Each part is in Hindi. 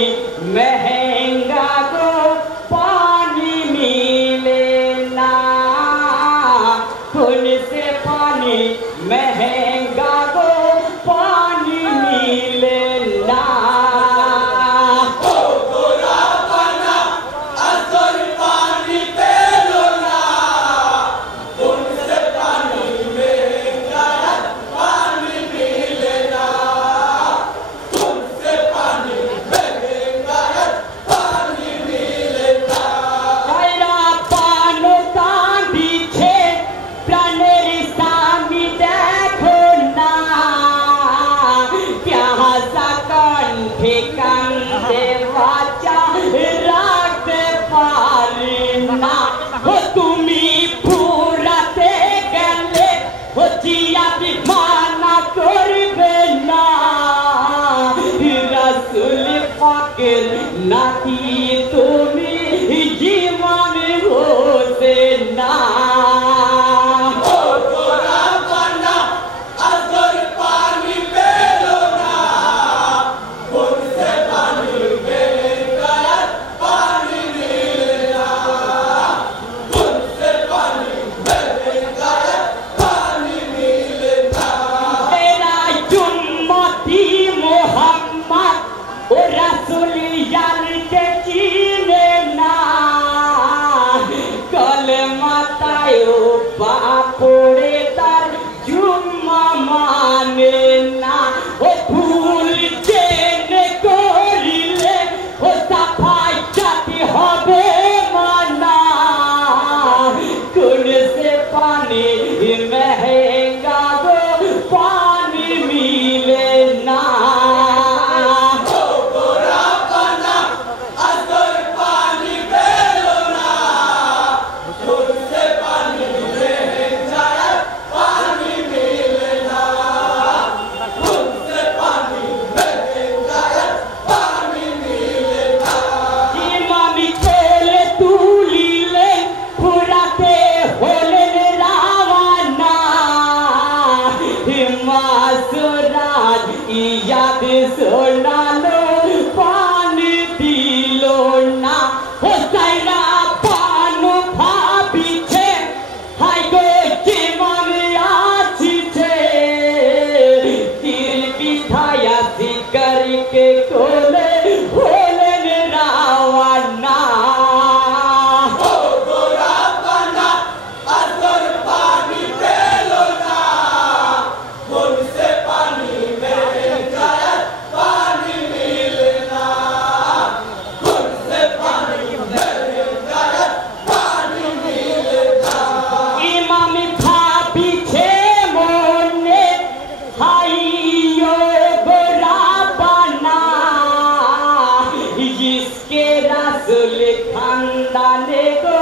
पानी महंगा गो पानी मिले ना खून से पानी महंगा गो पानी मिले ना नाती तुम्हें जीवन होते ना पापोड़े तार जुम्मा माने ना ओ भूल जेने करिले ओ सफाई जाती হবে माना कुन से पानी महंगा गो पानी मिले ना याद सोना लो पानी दिलो ना हो साइरा पानो भाभी छे हाय गो जीवन आछी छे तीर बिठाया सी करके कोले होले रावना खानदाने को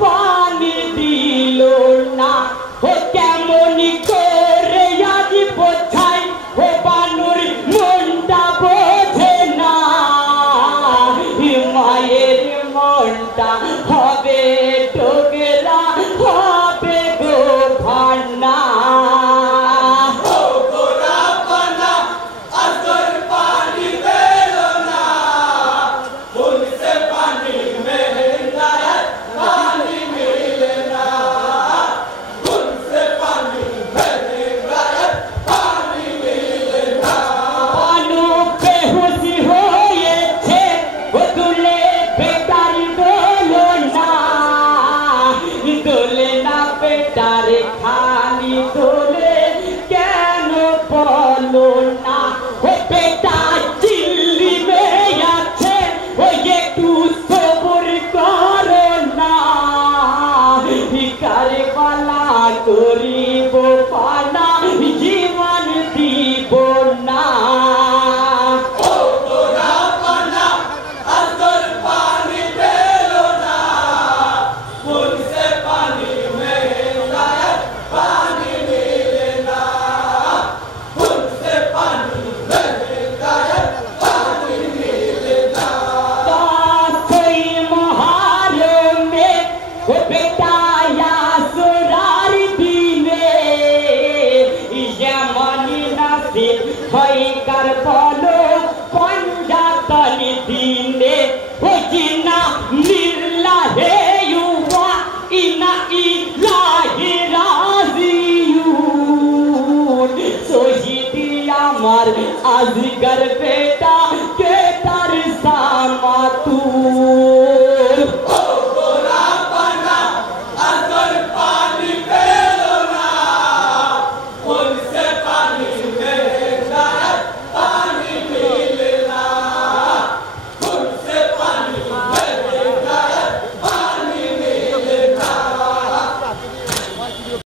पानी दिलो ना हो केमनी करे आज बोझाई हो बानुर मुंडा बोझे ना माয়ের মনটা হবে ঠোকরা হবে গো ভান্না तारे खाली तोले केनो बोलो ना हो बेटा दिल्ली में आछे हो ये तू सबर करो ना करे वाला करिब पाना जीवन दीब ना बेटा या सुरार दीने আমার আজগর বেটা কে তার সামা তু